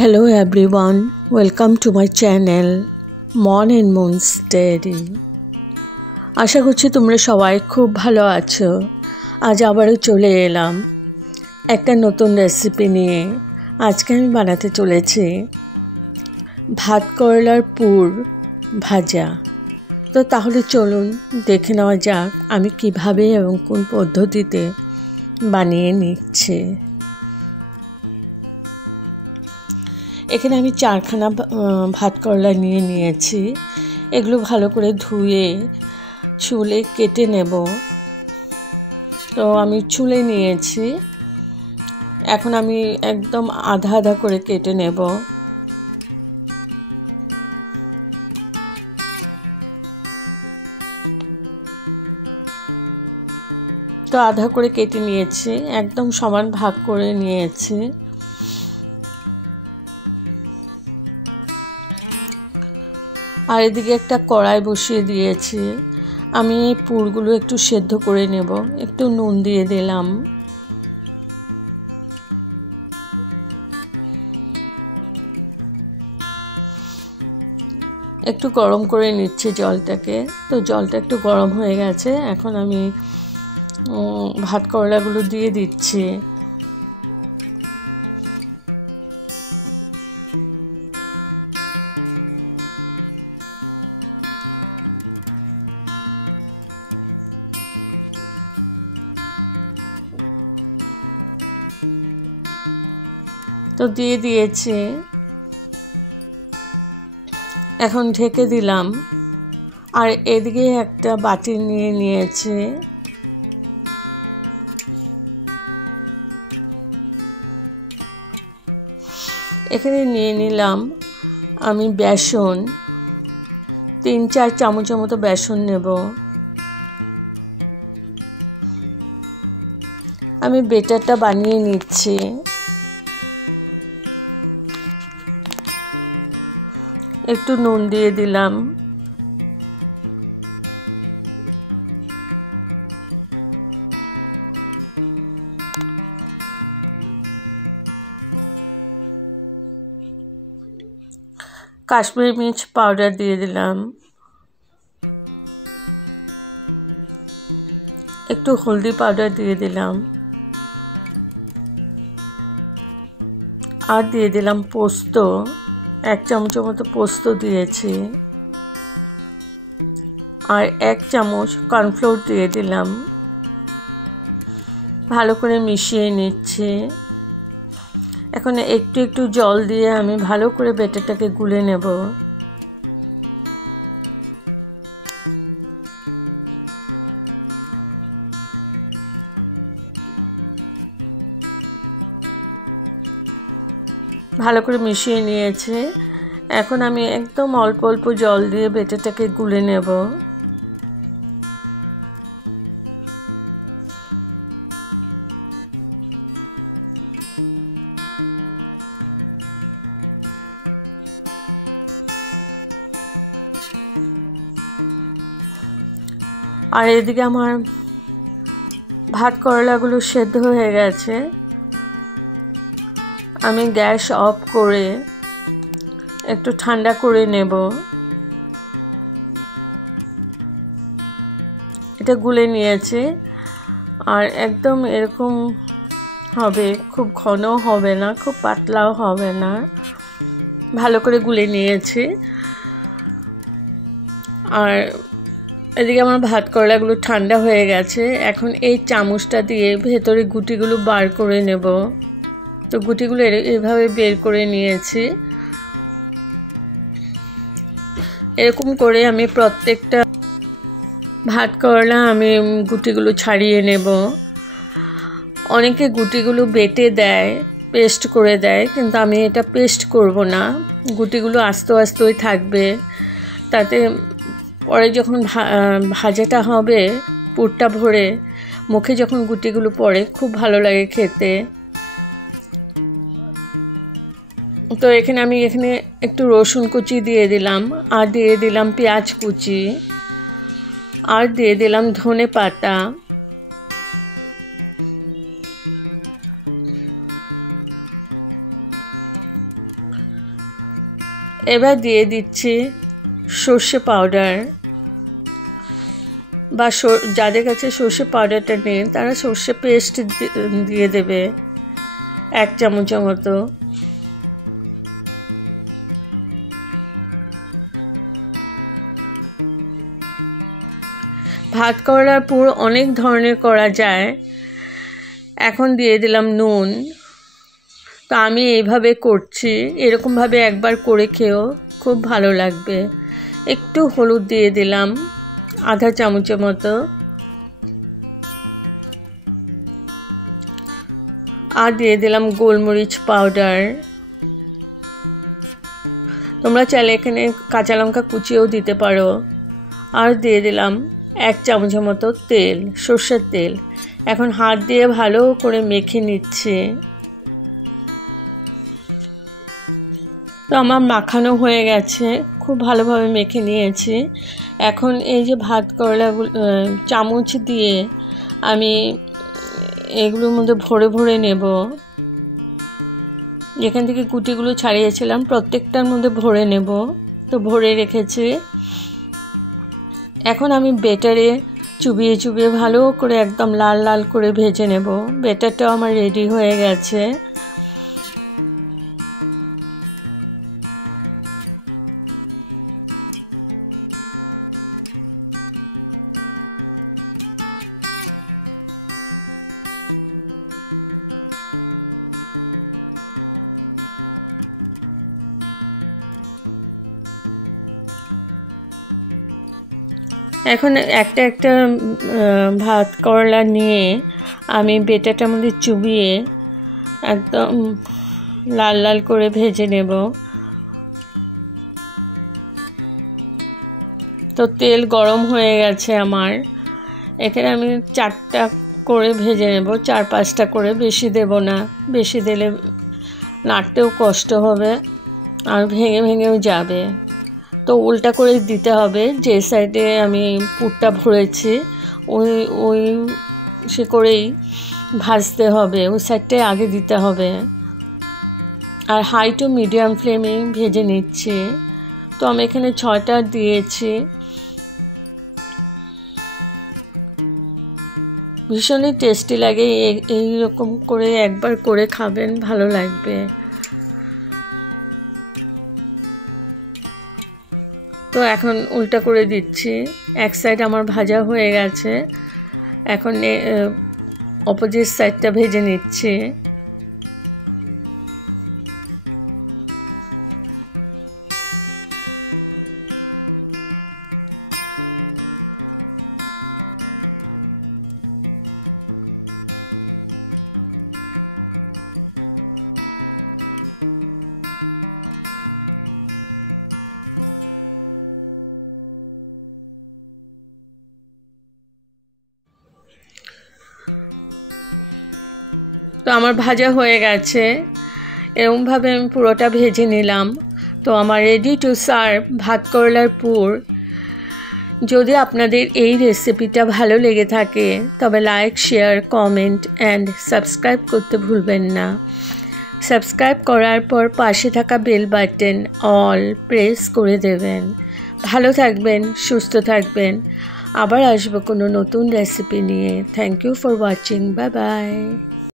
Hello everyone, welcome to my channel Mon and Moon's Diary। আশা করছি তোমরা সবাই খুব ভালো আছো। আজ আবারও চলে এলাম একটা নতুন রেসিপি নিয়ে। আজকে আমি বানাতে চলেছি ভাত করলার পুর ভাজা। তো তাহলে চলুন দেখে নেওয়া যাক আমি কিভাবে এবং কোন পদ্ধতিতে বানিয়ে নিচ্ছি। এখানে আমি 4খানা ভাত করলা নিয়ে নিয়েছি। এগুলো ভালো করে ধুয়ে চুলে কেটে নেব। তো আমি চুলে নিয়েছি, এখন আমি একদম আধা আধা করে কেটে নেব। তো আধা করে কেটে নিয়েছি, একদম সমান ভাগ করে নিয়েছি। আর এদিকে একটা কড়াই বসিয়ে দিয়েছি। আমি এই পুরগুলো একটু সেদ্ধ করে নেব। একটু নুন দিয়ে দিলাম। একটু গরম করে নিচ্ছি জলটাকে। তো জলটা একটু গরম হয়ে গেছে, এখন আমি ভাত করলাগুলো দিয়ে দিচ্ছি। তো দিয়ে দিয়েছে, এখন ঢেকে দিলাম। আর এদিকে একটা বাটি নিয়ে নিয়েছে। এখানে নিয়ে নিলাম আমি বেসন, 3-4 চামচের মতো বেসন নেব। আমি বেটারটা বানিয়ে নিচ্ছি। একটু নুন দিয়ে দিলাম। কাশ্মীরি মির্চ পাউডার দিয়ে দিলাম। একটু হলদি পাউডার দিয়ে দিলাম। আর দিয়ে দিলাম পোস্ত, 1 চামচের মতো পোস্ত দিয়েছি। আর 1 চামচ কর্নফ্লোর দিয়ে দিলাম। ভালো করে মিশিয়ে নিচ্ছি। এখন একটু একটু জল দিয়ে আমি ভালো করে ব্যাটারটাকে গুলে নেব। ভালো করে মিশিয়ে নিয়েছে। এখন আমি একদম অল্প অল্প জল দিয়ে ব্যাটারটাকে গুলে নেব। আর এদিকে আমার ভাত করলাগুলো সেদ্ধ হয়ে গেছে। আমি গ্যাস অফ করে একটু ঠান্ডা করে নেব। এটা গুলে নিয়েছে। আর একদম এরকম হবে, খুব ঘন হবে না, খুব পাতলাও হবে না। ভালো করে গুলে নিয়েছে। আর এদিকে আমার ভাত করলাগুলো ঠান্ডা হয়ে গেছে। এখন এই চামচটা দিয়ে ভেতরে গুটিগুলো বার করে নেব। তো গুটিগুলো এভাবে বের করে নিয়েছি। এরকম করে আমি প্রত্যেকটা ভাত করলা আমি গুটিগুলো ছাড়িয়ে নেব। অনেকে গুটিগুলো বেটে দেয়, পেস্ট করে দেয়, কিন্তু আমি এটা পেস্ট করব না। গুটিগুলো আস্তে আস্তেই থাকবে, তাতে পরে যখন ভাজাটা হবে পুরটা ভরে মুখে যখন গুটিগুলো পড়ে খুব ভালো লাগে খেতে। তো এখানে আমি একটু রসুন কুচি দিয়ে দিলাম। আর দিয়ে দিলাম পেঁয়াজ কুচি। আর দিয়ে দিলাম ধনে পাতা। এবার দিয়ে দিচ্ছি সর্ষে পাউডার, বা যাদের কাছে সর্ষে পাউডারটা নেই তারা সর্ষে পেস্ট দিয়ে দেবে 1 চামচের মতো। ভাত করলার পুর অনেক ধরনের করা যায়। এখন দিয়ে দিলাম নুন। তো আমি এইভাবে করছি, এরকমভাবে একবার করে খেয়েও খুব ভালো লাগবে। একটু হলুদ দিয়ে দিলাম আধা চামচের মতো, আর দিয়ে দিলাম গোলমরিচ পাউডার। তোমরা চাইলে এখানে কাঁচা লঙ্কা কুচিয়েও দিতে পারো। আর দিয়ে দিলাম 1 চামচের মতো তেল, সর্ষের তেল। এখন হাত দিয়ে ভালো করে মেখে নিচ্ছি। তো আমার মাখানো হয়ে গেছে, খুব ভালোভাবে মেখে নিয়েছি। এখন এই যে ভাত করলাগুলো চামচ দিয়ে আমি এগুলোর মধ্যে ভরে ভরে নেব। যেখান থেকে কুটিগুলো ছাড়িয়েছিলাম প্রত্যেকটার মধ্যে ভরে নেব। তো ভরে রেখেছি। এখন আমি বেটারে চুবিয়ে চুবিয়ে ভালো করে একদম লাল লাল করে ভেজে নেব। বেটারটাও আমার রেডি হয়ে গেছে। এখন একটা একটা ভাত করলা নিয়ে আমি বেটাটার মধ্যে চুবিয়ে একদম লাল লাল করে ভেজে নেব। তো তেল গরম হয়ে গেছে আমার। এখানে আমি 4টা করে ভেজে নেব, 4-5টা করে, বেশি দেব না। বেশি দিলে নাড়তেও কষ্ট হবে আর ভেঙে ভেঙেও যাবে। তো উল্টা করে দিতে হবে। যে সাইডে আমি পুরটা ভরেছি ওই সে করেই ভাজতে হবে, ওই সাইডটাই আগে দিতে হবে। আর হাই টু মিডিয়াম ফ্লেমে ভেজে নিচ্ছি। তো আমি এখানে 6টা দিয়েছি। ভীষণই টেস্টি লাগে। এইরকম করে একবার করে খাবেন, ভালো লাগবে। তো এখন উল্টা করে দিচ্ছি। এক সাইড আমার ভাজা হয়ে গেছে, এখন অপোজিট সাইডটা ভেজে নিচ্ছি। তো আমার ভাজা হয়ে গেছে, এরকমভাবে আমি পুরোটা ভেজে নিলাম। তো আমার রেডি টু সার্ভ ভাত করলার পুর। যদি আপনাদের এই রেসিপিটা ভালো লেগে থাকে তবে like, share, comment and subscribe করতে ভুলবেন না। সাবস্ক্রাইব করার পর পাশে থাকা বেল বাটন অল প্রেস করে দেবেন। ভালো থাকবেন, সুস্থ থাকবেন। আবার আসবো কোনো নতুন রেসিপি নিয়ে। Thank you for watching. Bye by.